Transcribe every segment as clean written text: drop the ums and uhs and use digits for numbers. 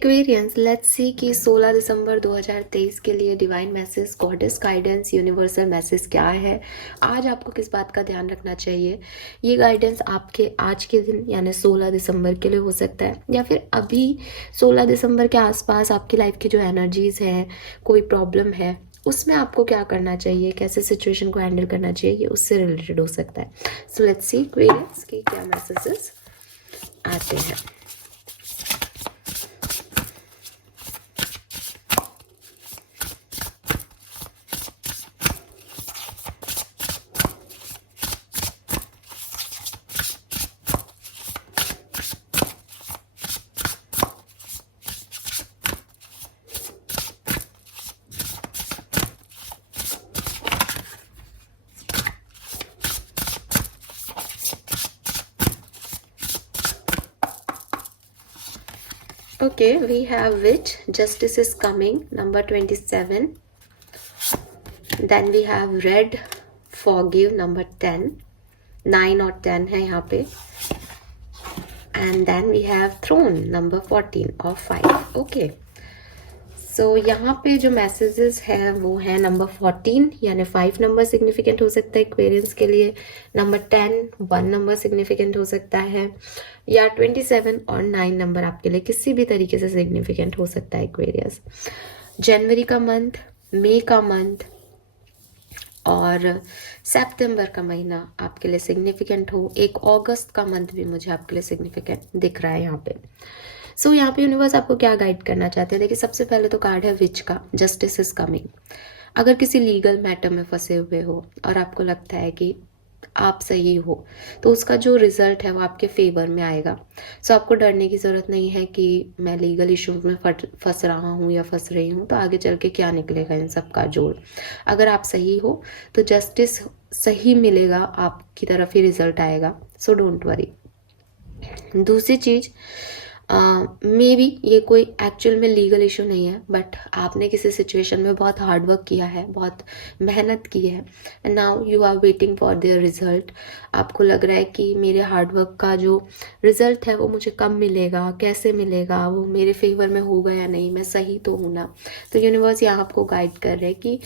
Aquarians, let's see कि 16 दिसंबर 2023 के लिए divine message, goddess guidance, universal message क्या है। आज आपको किस बात का ध्यान रखना चाहिए। ये गाइडेंस आपके आज के दिन यानी 16 दिसंबर के लिए हो सकता है, या फिर अभी 16 दिसंबर के आसपास आपकी लाइफ की जो एनर्जीज हैं, कोई प्रॉब्लम है उसमें आपको क्या करना चाहिए, कैसे सिचुएशन को हैंडल करना चाहिए, ये उससे रिलेटेड हो सकता है। सो लेट्स सी एक्वेरियंस की क्या मैसेजेस आते हैं। Okay, we have witch, justice is coming, number 27. Then we have red, forgive, number 10. 9 और 10 है यहाँ पे. And then we have throne, number 14 और 5. Okay. सो यहाँ पे जो मैसेजेस हैं वो है नंबर 14 यानी 5 नंबर सिग्निफिकेंट हो सकता है एक्वेरियंस के लिए, नंबर 10 1 नंबर सिग्निफिकेंट हो सकता है, या 27 और 9 नंबर आपके लिए किसी भी तरीके से सिग्निफिकेंट हो सकता है एक्वेरियंस। जनवरी का मंथ, मई का मंथ और सितंबर का महीना आपके लिए सिग्निफिकेंट हो। एक अगस्त का मंथ भी मुझे आपके लिए सिग्निफिकेंट दिख रहा है यहाँ पे। सो यहाँ पे यूनिवर्स आपको क्या गाइड करना चाहते हैं। देखिए, सबसे पहले तो कार्ड है विच का, जस्टिस इज कमिंग। अगर किसी लीगल मैटर में फंसे हुए हो और आपको लगता है कि आप सही हो तो उसका जो रिजल्ट है वो आपके फेवर में आएगा। सो आपको डरने की ज़रूरत नहीं है कि मैं लीगल इशूज में फंस रहा हूँ या फंस रही हूँ तो आगे चल के क्या निकलेगा इन सब का जोड़। अगर आप सही हो तो जस्टिस सही मिलेगा, आपकी तरफ ही रिजल्ट आएगा। So don't worry. दूसरी चीज़, मे बी ये कोई एक्चुअल में लीगल इशू नहीं है, बट आपने किसी सिचुएशन में बहुत हार्ड वर्क किया है, बहुत मेहनत की है, and now you are waiting for their result. आपको लग रहा है कि मेरे हार्ड वर्क का जो रिजल्ट है वो मुझे कब मिलेगा, कैसे मिलेगा, वो मेरे फेवर में होगा या नहीं, मैं सही तो हूँ ना। तो यूनिवर्स यहाँ आपको गाइड कर रहे हैं कि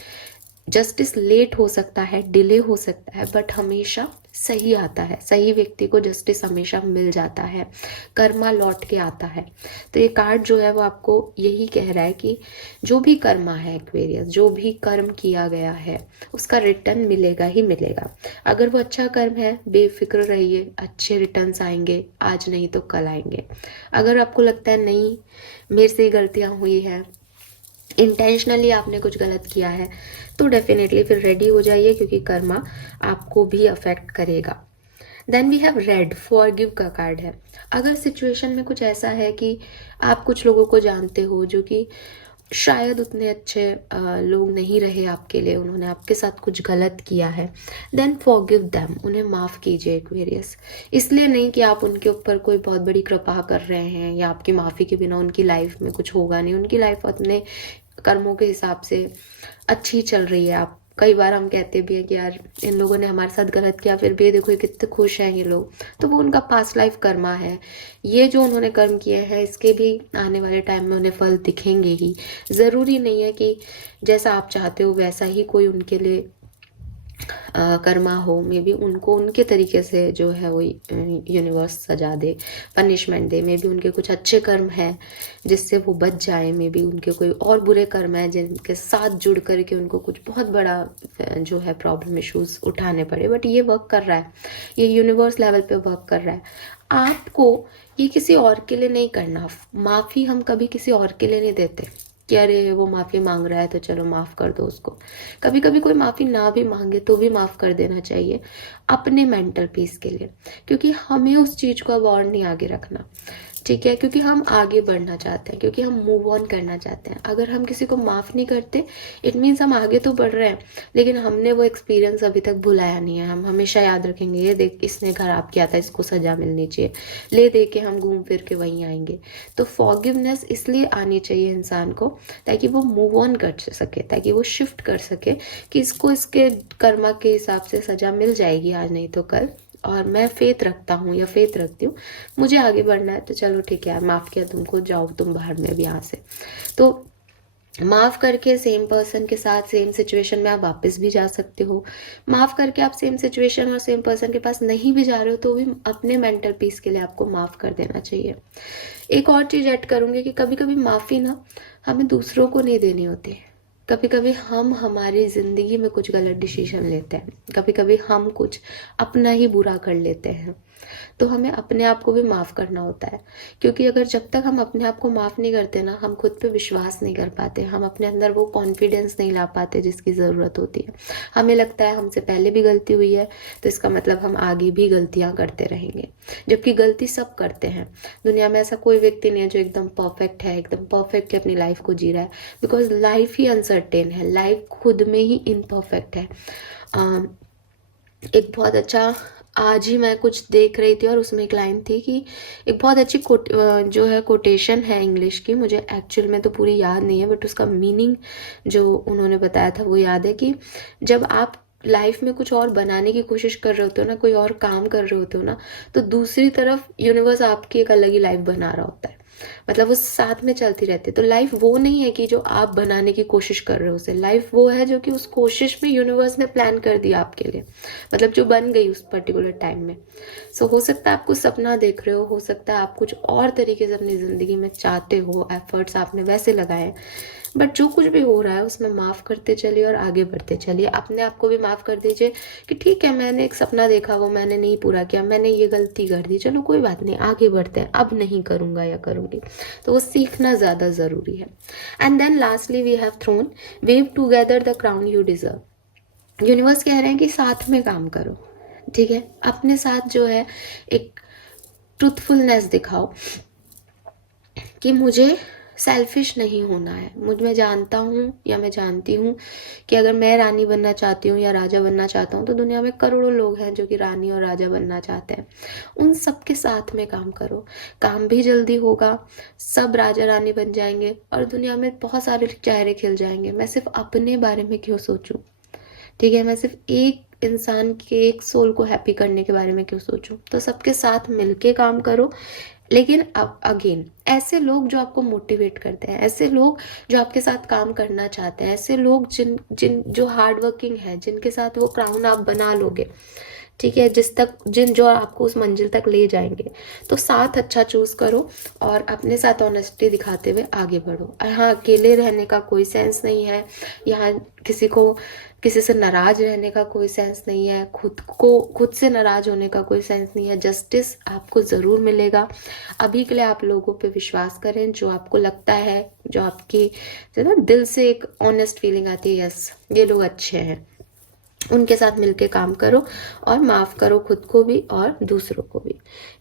जस्टिस लेट हो सकता है, डिले हो सकता है, बट हमेशा सही आता है। सही व्यक्ति को जस्टिस हमेशा मिल जाता है, कर्मा लौट के आता है। तो ये कार्ड जो है वो आपको यही कह रहा है कि जो भी कर्मा है एक्वेरियस, जो भी कर्म किया गया है उसका रिटर्न मिलेगा ही मिलेगा। अगर वो अच्छा कर्म है, बेफिक्र रहिए, अच्छे रिटर्न्स आएंगे, आज नहीं तो कल आएंगे। अगर आपको लगता है नहीं मेरे से ही गलतियाँ हुई हैं, इंटेंशनली आपने कुछ गलत किया है, तो डेफिनेटली फिर रेडी हो जाइए क्योंकि कर्मा आपको भी अफेक्ट करेगा। Then we have red, forgive का कार्ड है। अगर सिचुएशन में कुछ ऐसा है कि आप कुछ लोगों को जानते हो जो कि शायद उतने अच्छे लोग नहीं रहे आपके लिए, उन्होंने आपके साथ कुछ गलत किया है, देन फॉरगिव देम, उन्हें माफ़ कीजिए एक्वेरियस। इसलिए नहीं कि आप उनके ऊपर कोई बहुत बड़ी कृपा कर रहे हैं या आपकी माफ़ी के बिना उनकी लाइफ में कुछ होगा नहीं। उनकी लाइफ अपने कर्मों के हिसाब से अच्छी चल रही है। आप कई बार हम कहते भी हैं कि यार इन लोगों ने हमारे साथ गलत किया, फिर भी देखो ये कितने खुश हैं ये लोग, तो वो उनका पास्ट लाइफ कर्मा है। ये जो उन्होंने कर्म किए हैं इसके भी आने वाले टाइम में उन्हें फल दिखेंगे ही। ज़रूरी नहीं है कि जैसा आप चाहते हो वैसा ही कोई उनके लिए कर्मा हो। मे बी उनको उनके तरीके से जो है वो यूनिवर्स सजा दे, पनिशमेंट दे। मे बी उनके कुछ अच्छे कर्म हैं जिससे वो बच जाए, मे बी उनके कोई और बुरे कर्म है जिनके साथ जुड़ करके उनको कुछ बहुत बड़ा जो है प्रॉब्लम इश्यूज उठाने पड़े। बट ये वर्क कर रहा है, ये यूनिवर्स लेवल पे वर्क कर रहा है। आपको ये किसी और के लिए नहीं करना। माफ़ी हम कभी किसी और के लिए नहीं देते कि अरे वो माफ़ी मांग रहा है तो चलो माफ़ कर दो उसको। कभी कभी कोई माफ़ी ना भी मांगे तो भी माफ़ कर देना चाहिए अपने मेंटल पीस के लिए, क्योंकि हमें उस चीज़ को अब और नहीं आगे रखना। ठीक है, क्योंकि हम आगे बढ़ना चाहते हैं, क्योंकि हम मूव ऑन करना चाहते हैं। अगर हम किसी को माफ़ नहीं करते इट मीन्स हम आगे तो बढ़ रहे हैं लेकिन हमने वो एक्सपीरियंस अभी तक भुलाया नहीं है। हम हमेशा याद रखेंगे ये देख इसने खराब किया था, इसको सज़ा मिलनी चाहिए, ले दे के हम घूम फिर के वहीं आएंगे। तो फॉरगिवनेस इसलिए आनी चाहिए इंसान को ताकि वो मूव ऑन कर सके, ताकि वो शिफ्ट कर सके कि इसको इसके कर्मा के हिसाब से सज़ा मिल जाएगी आज नहीं तो कल, और मैं फेथ रखता हूँ या फेथ रखती हूँ, मुझे आगे बढ़ना है, तो चलो ठीक है यार, माफ़ किया तुमको, जाओ तुम बाहर में अब यहाँ से। तो माफ़ करके सेम पर्सन के साथ सेम सिचुएशन में आप वापस भी जा सकते हो। माफ़ करके आप सेम सिचुएशन और सेम पर्सन के पास नहीं भी जा रहे हो तो भी अपने मेंटल पीस के लिए आपको माफ़ कर देना चाहिए। एक और चीज़ ऐड करूँगी कि कभी कभी माफ़ी ना हमें दूसरों को नहीं देनी होती। कभी कभी हम हमारी ज़िंदगी में कुछ गलत डिसीजन लेते हैं, कभी कभी हम कुछ अपना ही बुरा कर लेते हैं, तो हमें अपने आप को भी माफ़ करना होता है। क्योंकि अगर जब तक हम अपने आप को माफ़ नहीं करते ना, हम खुद पे विश्वास नहीं कर पाते, हम अपने अंदर वो कॉन्फिडेंस नहीं ला पाते जिसकी ज़रूरत होती है। हमें लगता है हमसे पहले भी गलती हुई है तो इसका मतलब हम आगे भी गलतियाँ करते रहेंगे, जबकि गलती सब करते हैं। दुनिया में ऐसा कोई व्यक्ति नहीं है जो एकदम परफेक्ट है, एकदम परफेक्टली अपनी लाइफ को जी रहा है, बिकॉज लाइफ ही अनसर्टेन है, लाइफ खुद में ही इम्परफेक्ट है। एक बहुत अच्छा, आज ही मैं कुछ देख रही थी और उसमें एक लाइन थी कि एक बहुत अच्छी जो है कोटेशन है इंग्लिश की, मुझे एक्चुअल में तो पूरी याद नहीं है, बट उसका मीनिंग जो उन्होंने बताया था वो याद है कि जब आप लाइफ में कुछ और बनाने की कोशिश कर रहे होते हो ना, कोई और काम कर रहे होते हो ना, तो दूसरी तरफ यूनिवर्स आपकी एक अलग ही लाइफ बना रहा होता है। मतलब वो साथ में चलती रहती है। तो लाइफ वो नहीं है कि जो आप बनाने की कोशिश कर रहे हो उसे, लाइफ वो है जो कि उस कोशिश में यूनिवर्स ने प्लान कर दिया आपके लिए, मतलब जो बन गई उस पर्टिकुलर टाइम में। सो हो सकता है आप कुछ सपना देख रहे हो सकता है आप कुछ और तरीके से अपनी ज़िंदगी में चाहते हो, एफर्ट्स आपने वैसे लगाए, बट जो कुछ भी हो रहा है उसमें माफ़ करते चलिए और आगे बढ़ते चलिए। अपने आप को भी माफ़ कर दीजिए कि ठीक है, मैंने एक सपना देखा, वो मैंने नहीं पूरा किया, मैंने ये गलती कर दी, चलो कोई बात नहीं, आगे बढ़ते हैं, अब नहीं करूँगा या करूँगी। तो वो सीखना ज़्यादा ज़रूरी है। And then lastly we have throne, weave together the crown you deserve. Universe कह रहे हैं कि साथ में काम करो, ठीक है, अपने साथ जो है एक ट्रूथफुलनेस दिखाओ कि मुझे सेल्फिश नहीं होना है। मैं जानता हूँ या मैं जानती हूँ कि अगर मैं रानी बनना चाहती हूँ या राजा बनना चाहता हूँ तो दुनिया में करोड़ों लोग हैं जो कि रानी और राजा बनना चाहते हैं। उन सब के साथ में काम करो, काम भी जल्दी होगा, सब राजा रानी बन जाएंगे और दुनिया में बहुत सारे चेहरे खिल जाएंगे। मैं सिर्फ अपने बारे में क्यों सोचूं, ठीक है, मैं सिर्फ एक इंसान के एक सोल को हैप्पी करने के बारे में क्यों सोचूं। तो सबके साथ मिलके काम करो, लेकिन अब अगेन ऐसे लोग जो आपको मोटिवेट करते हैं, ऐसे लोग जो आपके साथ काम करना चाहते हैं, ऐसे लोग जिन जिन जो हार्ड वर्किंग है, जिनके साथ वो क्राउन आप बना लोगे, ठीक है, जो आपको उस मंजिल तक ले जाएंगे। तो साथ अच्छा चूज करो और अपने साथ ऑनेस्टी दिखाते हुए आगे बढ़ो। यहाँ अकेले रहने का कोई सेंस नहीं है, यहाँ किसी से नाराज रहने का कोई सेंस नहीं है, खुद से नाराज होने का कोई सेंस नहीं है। जस्टिस आपको ज़रूर मिलेगा। अभी के लिए आप लोगों पे विश्वास करें, जो आपको लगता है, जो आपकी जो ना दिल से एक ऑनेस्ट फीलिंग आती है, यस ये लोग अच्छे हैं, उनके साथ मिलके काम करो और माफ़ करो खुद को भी और दूसरों को भी।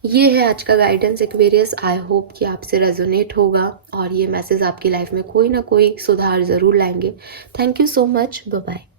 ये है आज का गाइडेंस एक्वेरियस। आई होप कि आपसे रेजोनेट होगा और ये मैसेज आपकी लाइफ में कोई ना कोई सुधार ज़रूर लाएंगे। Thank you so much, bye bye.